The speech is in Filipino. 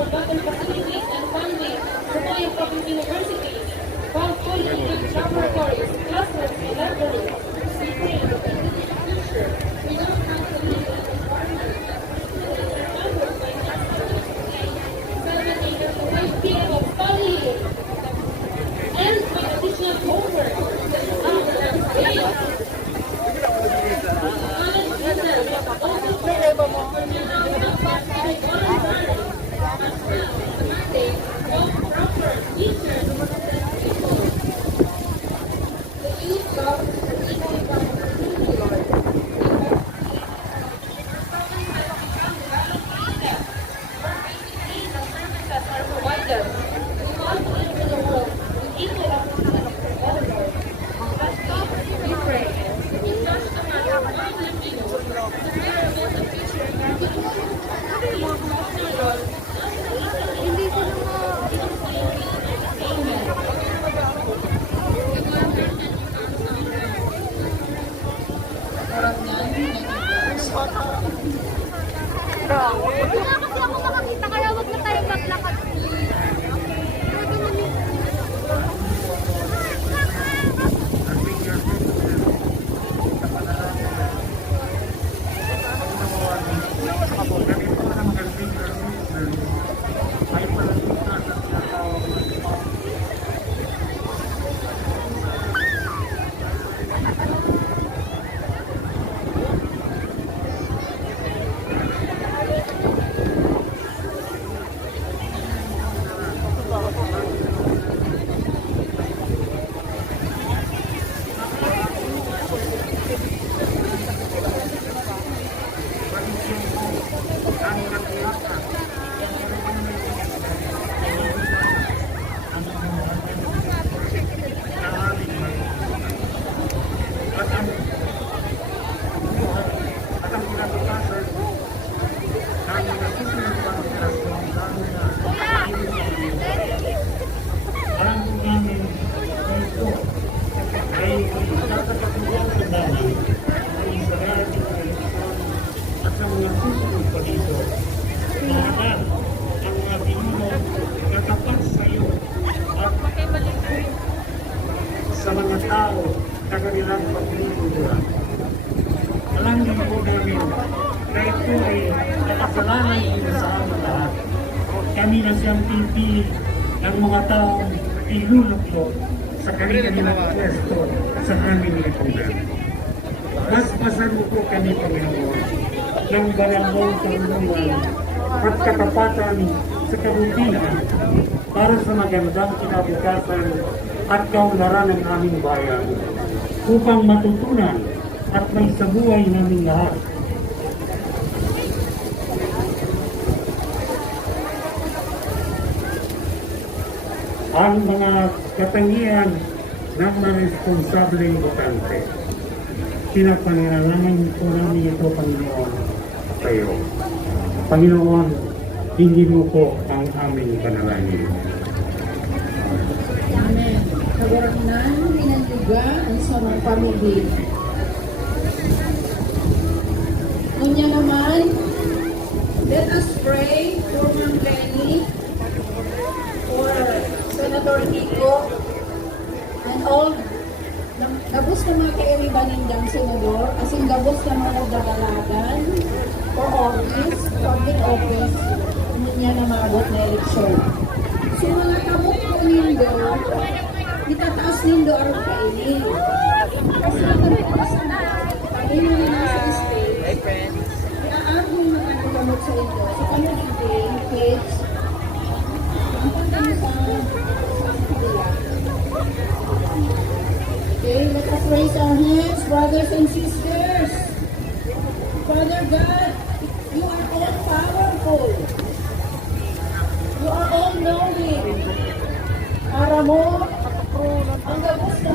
forgotten facilities and funding supplying public universities, while fully equipped laboratories, classrooms, and libraries. We pray that in the future, we don't have to live in an environment surrounded by massive display, 7 acres to 5 p.m. of studying, and with additional homework that is after every day. College business also provides for now by volunteering as well as the mandate of proper teachers and people. The youth love the equal opportunity, Lord. Where basic needs and services are provided. We want to live in the world with equal opportunity for all, Lord. We pray. We touch the heart of all Filipinos to care about the future of our country. Lord, hindi ko Amen. Parang yan, Wala kasi ako makakita kaya wag na tayong maglakad. sa mga tao na kanilang paglilingkuran. Alam din po namin na ito ay nakasalanan din sa aming lahat. Kami na siyang pinipili ng mga taong iluluklok sa kanilang pwesto sa aming lipunan. Basbasan mo po kami, Panginoon, ng banal mong karunungan at katapatan sa kabutihan para sa magandang kinabukasan at kaunlaran ng aming bayan upang matutunan at may sabuhay namin lahat. Ang mga katangian ng mga responsableng botante, pinapangalanan po namin ito, Panginoon, sa iyo. Panginoon, hindi mo po ang aming panalangin. Amen. Kaguranan, hinandiga ang samang pamilya. Unya naman, let us pray for Ma'am Lenny, for Senator Kiko, and all gabos na mga kairiban nindang senador, asing gabos na mga nagdagalagan for office, public office, niya na maabot na eleksyon. So mga kamot ko nindo, itataas nindo ang kainin. Kasi natapos na, pagin na nasa stage, iaabong mga kamot sa indo. So kami din, kids, ang pagkano sa kanila. Okay, let us raise our hands, brothers and sisters. Father God, you are all powerful. You are all knowing. Para mo, ang gabos na